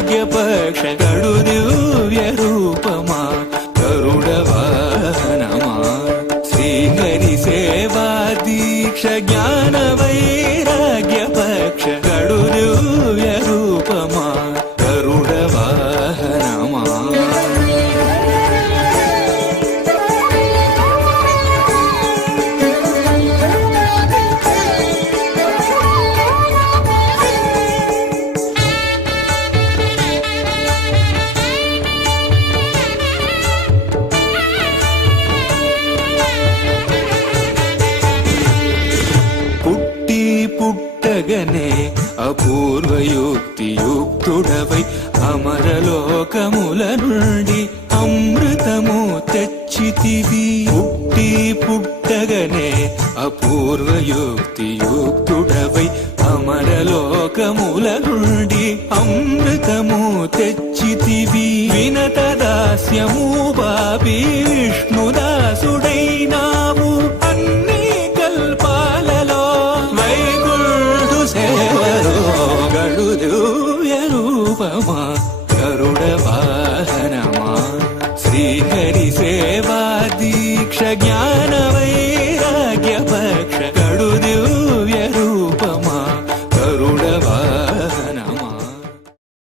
వైరాగ్యపక్ష కడు దివ్య రూపమా గరుడవాహనమా శ్రీహరి సేవా దీక్ష జ్ఞాన వైరాగ్యపక్ష కడు దివ్య రూపమా గరుడవాహనమా పుట్టగనే అపూర్వయుక్తియుక్తుడవై అమరలోకముల నుండి అమృతము తెచ్చితివి పుట్టగనే అపూర్వయుక్తియుక్తుడవై అమరలోకముల నుండి అమృతము తెచ్చితివి వినత దాస్యము పాపి విష్ణుదాసుడై